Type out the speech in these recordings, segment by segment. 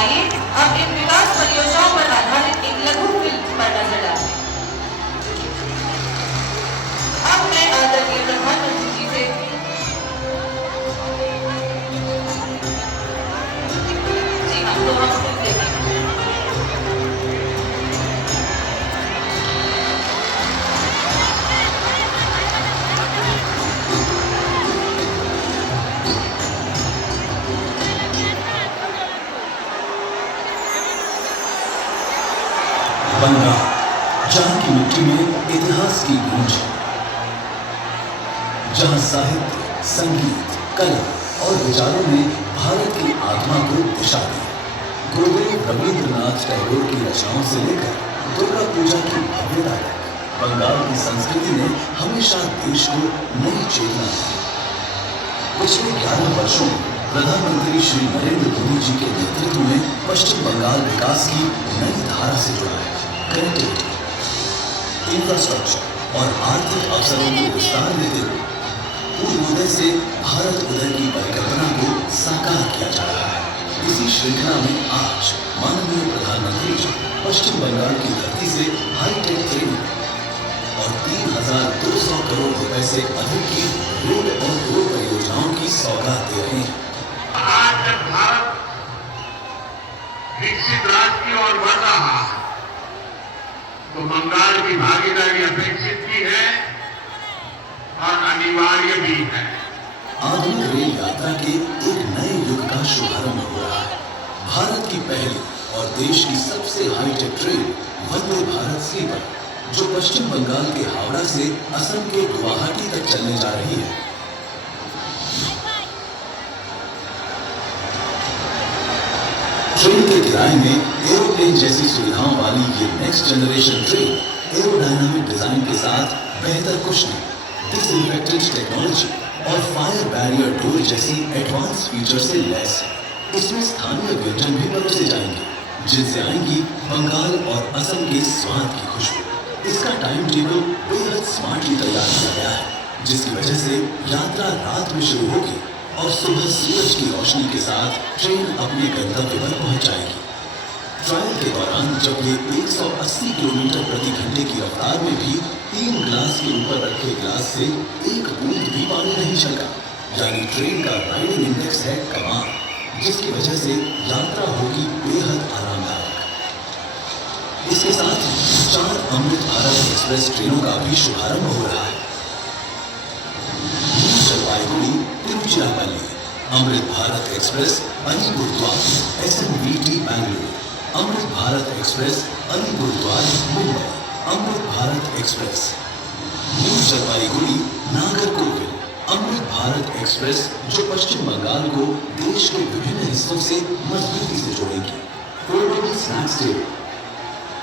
आइए अब इन विकास परियोजनाओं पर आधारित एक लघु फिल्म पर नजर डालें। अब मैं आदरणीय प्रधानमंत्री जी से जी हाँ, तो हम फिल्म देखेंगे। बंगाल, जहां की मिट्टी में इतिहास की गूंज है, जहां साहित्य, संगीत, कला और विचारों ने भारत की आत्मा को दिशा दी। गुरुदेव रवींद्रनाथ टैगोर की रचनाओं से लेकर दुर्गा पूजा की भव्यता तक बंगाल की संस्कृति ने हमेशा देश को नई चेतना दी। पिछले 11 वर्षों में प्रधानमंत्री श्री नरेंद्र मोदी जी के नेतृत्व में पश्चिम बंगाल विकास की नई धारा से जुड़ा है। कनेक्टिविटी, इंफ्रास्ट्रक्चर और आर्थिक अवसरों को विस्तार देते हुए पूर्वोदय से भारत उदय की परिकल्पना को साकार किया जा रहा है। इसी श्रृंखला में आज माननीय प्रधानमंत्री जी पश्चिम बंगाल की धरती से हाईटेक ट्रेनिंग और 3,200 करोड़ रुपए से अधिक की रेल और रोड परियोजनाओं की सौगात दे रहे हैं। आज जब भारत विकसित राज्य की ओर बढ़ रहा है तो बंगाल की भागीदारी अपेक्षित भी है और अनिवार्य भी है। आधुनिक रेल यात्रा के एक नए युग का शुभारंभ हो रहा है। भारत की पहली और देश की सबसे hi tech train Vande Bharat sleeper, जो पश्चिम बंगाल के हावड़ा से असम के गुवाहाटी तक चलने जा रही है। ट्रेन के किराए में एरोप्लेन जैसी सुविधाओं वाली ये next generation train aerodynamic design के साथ बेहतर कुशनिंग, डिसइंफेक्टेंट टेक्नोलॉजी और फायर बैरियर डोर जैसी एडवांस फीचर से लैस है। इसमें स्थानीय व्यंजन भी परोसे जाएंगे, जिनसे आएंगी बंगाल और असम के स्वाद की खुशबू। इसका टाइम टेबल बेहद स्मार्टली तैयार किया गया है, जिसकी वजह से यात्रा रात में शुरू होगी और सुबह सूरज की रोशनी के साथ ट्रेन अपने गंतव्य पर पहुंच जाएगी। ट्रायल के दौरान जब ये 180 किलोमीटर प्रति घंटे की रफ्तार में भी 3 ग्लास के ऊपर रखे ग्लास से एक बूंद भी पानी नहीं छलका, यानी ट्रेन का राइडिंग इंडेक्स है कमाल, जिसकी वजह से यात्रा होगी बेहद आरामदायक। इसके साथ 4 अमृत भारत एक्सप्रेस ट्रेनों का भी शुभारंभ हो रहा है। जलपाईगुड़ी तिरुचिरापल्ली अमृत भारत एक्सप्रेस, अलीपुरद्वार SMVT बैंगलोर, अमृत भारत एक्सप्रेस अलीपुरद्वार मुंबई, अमृत भारत एक्सप्रेस न्यू जलपाईगुड़ी नागरकोविल, अमृत भारत एक्सप्रेस जो पश्चिम बंगाल को देश के विभिन्न हिस्सों से मजबूती से जोड़ेगी। Portable snacks table,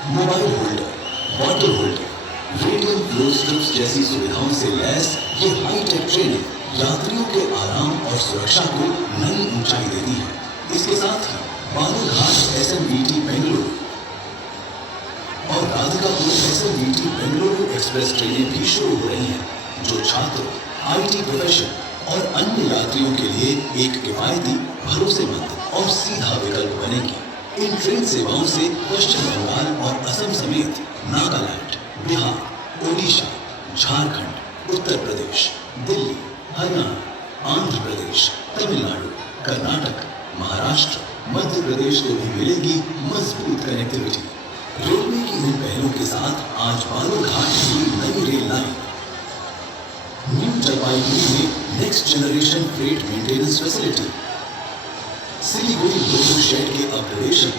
mobile holder, bottle holder, radium flow strips जैसी सुविधाओं से लैस ये हाईटेक ट्रेनें यात्रियों के आराम और सुरक्षा को नई ऊंचाई देती है। इसके साथ ही बालूरघाट SMVT बेंगलुरु और राधिकापुर SMVT बेंगलुरु एक्सप्रेस ट्रेनें भी शुरू हो रही हैं, जो छात्रों, IT प्रोफेशन और अन्य यात्रियों के लिए एक किफायती, भरोसेमंद और सीधा विकल्प बनेगी। इन ट्रेन सेवाओं से पश्चिम बंगाल और असम समेत नागालैंड, बिहार, ओडिशा, झारखंड, उत्तर प्रदेश, दिल्ली, हरियाणा, आंध्र प्रदेश, तमिलनाडु, कर्नाटक, महाराष्ट्र, मध्य प्रदेश को भी मिलेगी मजबूत कनेक्टिविटी। रेलवे की इन पहलों के साथ आज बालूरघाट की नई रेल लाइन, न्यू जलपाईगुड़ी में next generation freight maintenance facility, Siliguri loco shed के अपग्रेडेशन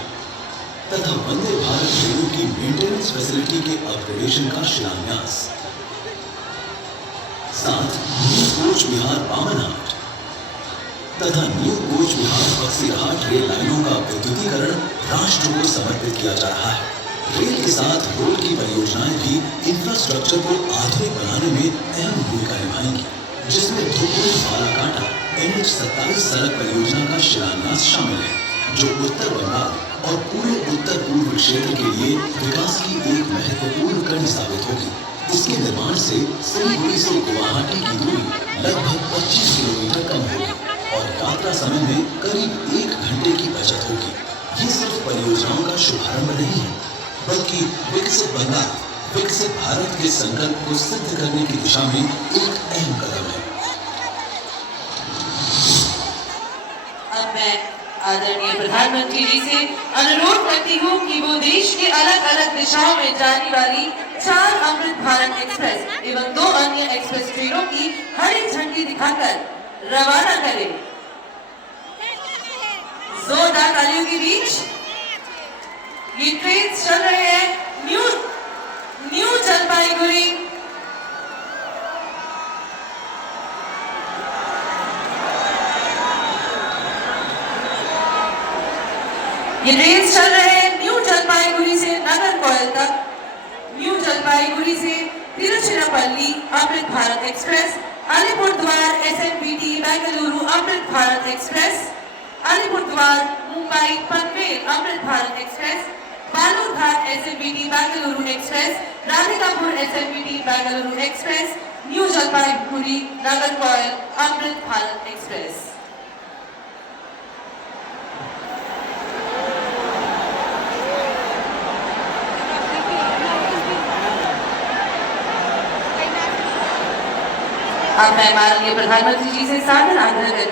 तथा वंदे भारत ट्रेनों की मेंटेनेंस फैसिलिटी के अपग्रेडेशन का शिलान्यास, साथ न्यू कोच बिहार बामनहाट तथा new coach Bihar Baxirhat rail लाइनों का विद्युतीकरण राष्ट्र को समर्पित किया जा रहा है। रेल के साथ रोड की परियोजनाएं भी इंफ्रास्ट्रक्चर को आधुनिक बनाने में अहम भूमिका निभाएंगी, जिसमें धुबरी बालाकाटा NH-27 सड़क परियोजना का शिलान्यास शामिल है, जो उत्तर बंगाल और पूरे उत्तर पूर्व क्षेत्र के लिए विकास की एक महत्वपूर्ण कड़ी साबित होगी। इसके निर्माण से सिलीगुड़ी से गुवाहाटी की दूरी लगभग 25 किलोमीटर कम होगी और यात्रा समय में करीब 1 घंटे की बचत होगी। ये शुभारंभ नहीं है, बल्कि विकसित बंगाल, विकसित भारत के संकल्प को सिद्ध करने की दिशा में एक अहम कदम है। अब मैं आदरणीय प्रधानमंत्री जी से अनुरोध करती हूँ कि वो देश के अलग अलग दिशाओं में जाने वाली 4 अमृत भारत एक्सप्रेस एवं 2 अन्य एक्सप्रेस ट्रेनों की हरी झंडी दिखाकर रवाना करें। जोरदार तालियों के बीच ये ट्रेन चल रहे हैं न्यू जलपाईगुड़ी, ये ट्रेन चल रहे हैं न्यू जलपाईगुड़ी से नागरकोइल तक, न्यू जलपाईगुड़ी से Tiruchirappalli Amrit Bharat Express, Alipurduar SMBT Bengaluru Amrit Bharat Express, Alipurduar Mumbai Panvel Amrit Bharat Express, Balurghat SMBT Bengaluru Express, Radhikapur SMBT Bengaluru Express, New Jalpaiguri Nagercoil Amrit Bharat Express. अब मैं माननीय प्रधानमंत्री जी से सादर आग्रह करती हूं